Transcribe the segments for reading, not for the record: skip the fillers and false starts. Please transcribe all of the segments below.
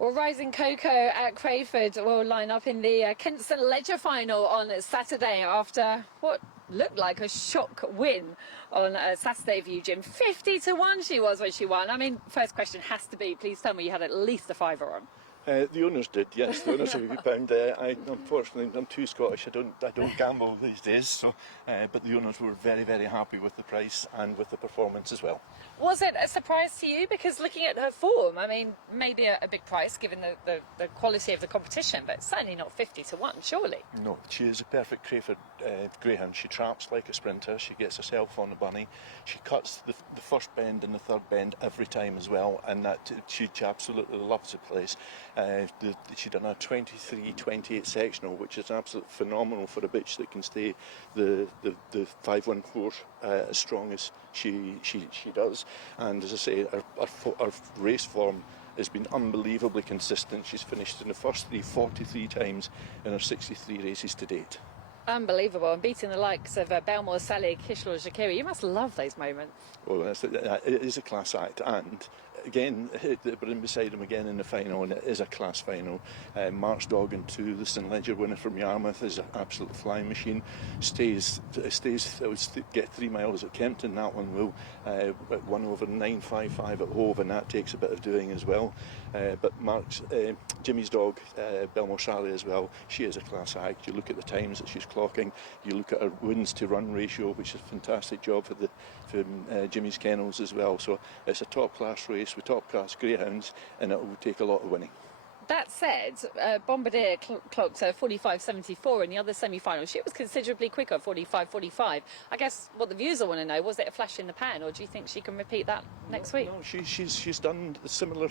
Well, Rising Coco at Crayford will line up in the Kenston Ledger final on Saturday after what looked like a shock win on Saturday for you, Jim. 50-1 she was when she won. I mean, first question has to be, please tell me you had at least a fiver on. The owners did, yes. The owners have a pound. Unfortunately, I'm too Scottish. I don't gamble these days. So, but the owners were very, very happy with the price and with the performance as well. Was it a surprise to you? Because looking at her form, I mean, maybe a big price given the quality of the competition, but certainly not 50-1, surely. No, she is a perfect Crayford greyhound. She traps like a sprinter. She gets herself on the bunny. She cuts the first bend and the third bend every time as well, and that she absolutely loves the place. She done a 23-28 sectional, which is absolutely phenomenal for a bitch that can stay the 514 as strong as she does. And as I say, her race form has been unbelievably consistent. She's finished in the first 43 times in her 63 races to date. Unbelievable, and beating the likes of Belmore, Sally, Kishel, Shakiri. You must love those moments. Well, it is a class act, and again, we're in beside him again in the final, and it is a class final. Mark's dog in 2, the St Ledger winner from Yarmouth, is an absolute flying machine. Get 3 miles at Kempton. That one will 1/955 at Hove, and that takes a bit of doing as well. But Jimmy's dog, Belmore Sally as well, she is a class act. You look at the times that she's clocking, you look at her wins to run ratio, which is a fantastic job for Jimmy's kennels as well. So it's a top class race with top class greyhounds, and it will take a lot of winning. That said, Bombardier clocked 45.74 in the other semi-final. She was considerably quicker, 45.45. I guess what the viewers will want to know, was it a flash in the pan, or do you think she can repeat that next week? No, she's done similar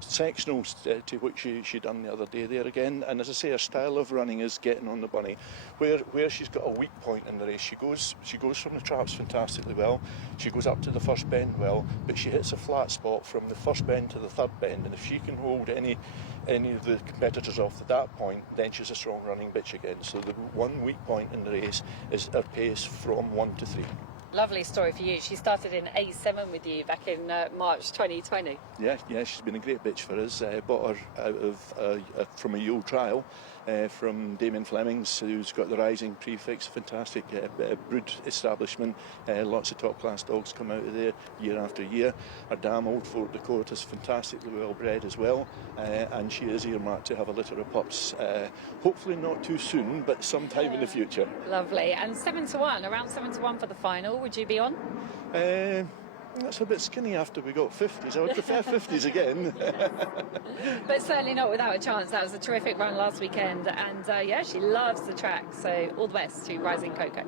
sectionals to what she done the other day there again. And as I say, her style of running is getting on the bunny. Where she's got a weak point in the race, she goes from the traps fantastically well. She goes up to the first bend well, but she hits a flat spot from the first bend to the third bend. And if she can hold any of the competitors off at that point, then she's a strong running bitch again. So the one weak point in the race is her pace from 1 to 3. Lovely story for you. She started in A7 with you back in March 2020. Yeah, she's been a great bitch for us. Bought her out of from a Yule trial from Damien Flemings, who's got the Rising prefix. Fantastic brood establishment. Lots of top class dogs come out of there year after year. Her dam, Old Fort Dakota, is fantastically well bred as well, and she is earmarked to have a litter of pups. Hopefully not too soon, but sometime in the future. Lovely. And 7-1, around 7-1 for the final. Would you be on? That's a bit skinny after we got 50s. I would prefer 50s again. But certainly not without a chance. That was a terrific run last weekend, and yeah, she loves the track. So all the best to Rising Coco.